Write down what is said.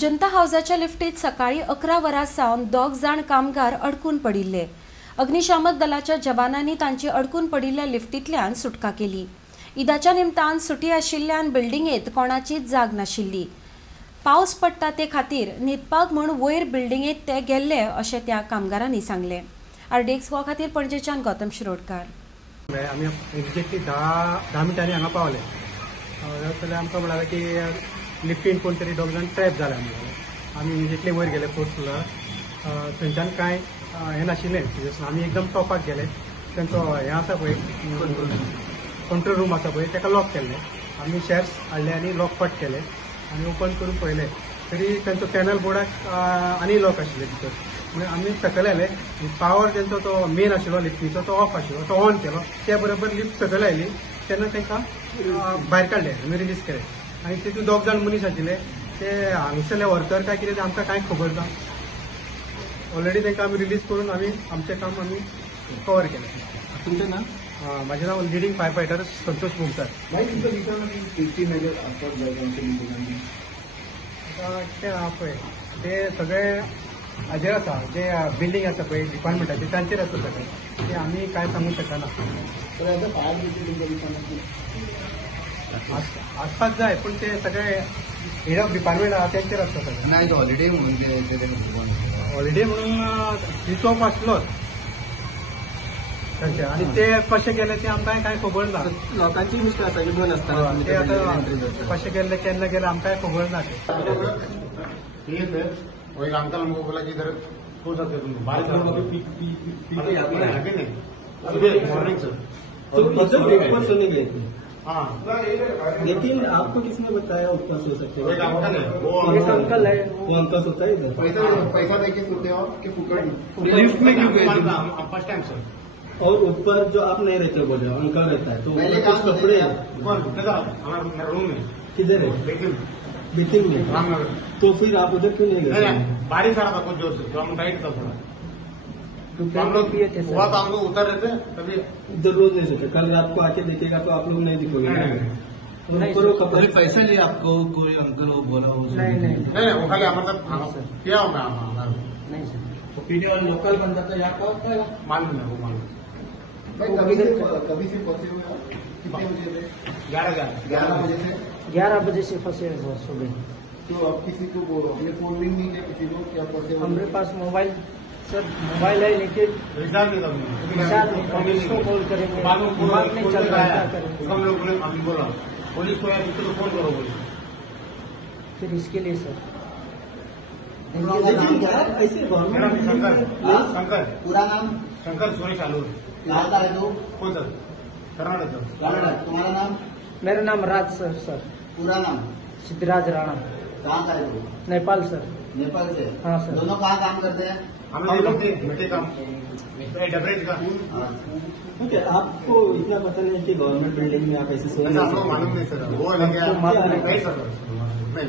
जनता हाऊसाच्या लिफ्टीत सकाळी 11 वरां सावन 2 जाण कामगार अडकून पडिल्ले। अग्निशामक दलाच्या जवानांनी तांची अडकून पडिल्ल्या लिफ्टींतल्यान सुटका केली। ईदाच्या निमतान सुटी आशिल्ल्यान बिल्डिंगेंत कोणाचीच जाग नाशिल्ली। पावस पडटा ते खातीर न्हिदपाक म्हूण वयर बिल्डिंगेंत ते गेल्ले अशें त्या कामगारांनी सांगले। RDX गोवा खातीर पणजेच्यान गौतम शिरोडकार। आम्ही एक्झॅक्टली 10 मिनटांनी हांगा पावले। जाल्यार आमकां म्हणाले की लिफ्टीन कोण तरी 2 जाण ट्रॅप जाला म्हणून आमी इमिजिएटली वयर गेले 4th फ्लोरार। थंयच्यान कांय हें नाशिल्लें, आमी एकदम टॉपाक गेले। तेंचो हें आसा पळय कंट्रोल रूम आसा पळय ताका लॉक केल्लें। आमी शेअर्स हाडले आनी लॉक कट केले आनी ओपन करून पळयले तरी तेंचो पॅनल बोर्डाक आनी लॉक आशिल्ले भितर। म्हणजे आमी सकयल आयले, पावर तेंचो तो मेन आशिल्लो लिफ्टीचो तो ऑफ आशिल्लो, तो ऑन केलो। त्या बरोबर लिफ्ट सकयल आयली तेन्ना तांकां भायर काडले आमी रिलीज केले। आनी तितून 2 जाण मनीस आशिल्ले ते हांगसरले वर्कर काय कितें आमकां कांय खबर ना। ऑलरेडी तांकां आमी रिलीज करून आमी आमचें काम आमी कवर केलें। तुमचें नांव? म्हाजें नांव लिडिंग फायर फायटर संतोष मुमसार। पळय ते सगळे हाजेर आसा, जे बिल्डींग आसा पळय डिपार्टमेंटाचे तांचेर आसा सगळे, ते आमी कांय सांगूंक शकना। आसपाक जाय पूण ते सगळे हेड ऑफ डिपार्टमेंट आहा तेंचेर आसता सगळे। नाही हॉलिडे म्हणून हॉलिडे म्हणून स्विच ऑफ आसलोच तांचे, आनी ते कशें गेले ते आमकां कांय खबर ना। लोकांची गोष्ट आसा की बंद आसता ते आतां कशें गेले केन्ना गेले आमकां खबर ना। वो एक अंकल हमको बोला कि इधर हो सकते तुम बारिश मॉर्निंग सर तो ऊपर सोने गए थे। हाँ, लेकिन आपको किसने बताया ऊपर सो सकते हो? एक अंकल है, वो अंकल है, वो अंकल सोता है इधर। पैसा देके सोते हो कि फुकट लिफ्ट में क्यों गए थे? First time sir. और ऊपर जो आप नहीं रहते बोले अंकल रहता है, तो पहले कुछ कपड़े हमारा रूम में किधर है? लेकिन बेटिंग में। रामनगर। तो फिर आप उधर क्यों नहीं गए? बारिश आ रहा था कुछ जोर से, तो हम टाइट था थोड़ा, तो हम लोग हुआ तो हम लोग उतर रहे थे तभी। उधर रोज नहीं सोते, कल रात को आके देखेगा तो आप लोग नहीं दिखोगे। नहीं, कपड़े पैसा लिया आपको कोई अंकल वो बोला? नहीं वो खाली हमारे साथ किया होगा नहीं सर। तो पीने और लोकल बंदा था यहाँ का मालूम है, वो मालूम। कभी से फंसे हुए आप? कितने बजे थे? 11 बजे से। 11 बजे से फंसे हैं सर सुबह। तो आप किसी को अपने फोन रिंग नहीं किया किसी को? क्या फंसे हुए? हमारे पास मोबाइल सर मोबाइल है लेकिन रिचार्ज नहीं था, रिचार्ज नहीं था। किसको कॉल करेंगे, दिमाग नहीं चल रहा है क्या करेंगे। हम लोग बोले अभी बोला पुलिस को यार इसको फोन करो बोले। फिर इसके लिए सर लेकिन यार ऐसे मेरा गवर्नमेंट शंकर पूरा नाम? शंकर सुरेश आलूर। कहाँ का है तो? कौन सर? कर्नाटक सर। कनाडा। तुम्हारा नाम? मेरा नाम राज सर। पूरा नाम? सिद्धराज राणा। कहाँ का है तो? नेपाल सर। नेपाल से? हाँ सर। दोनों कहाँ काम करते हैं? हम लोग मिट्टी काम डबरेज का। ओके, आपको इतना पता नहीं कि गवर्नमेंट बिल्डिंग में आप ऐसे सोए? आपको मालूम नहीं सर, वो लगे नहीं सर नहीं।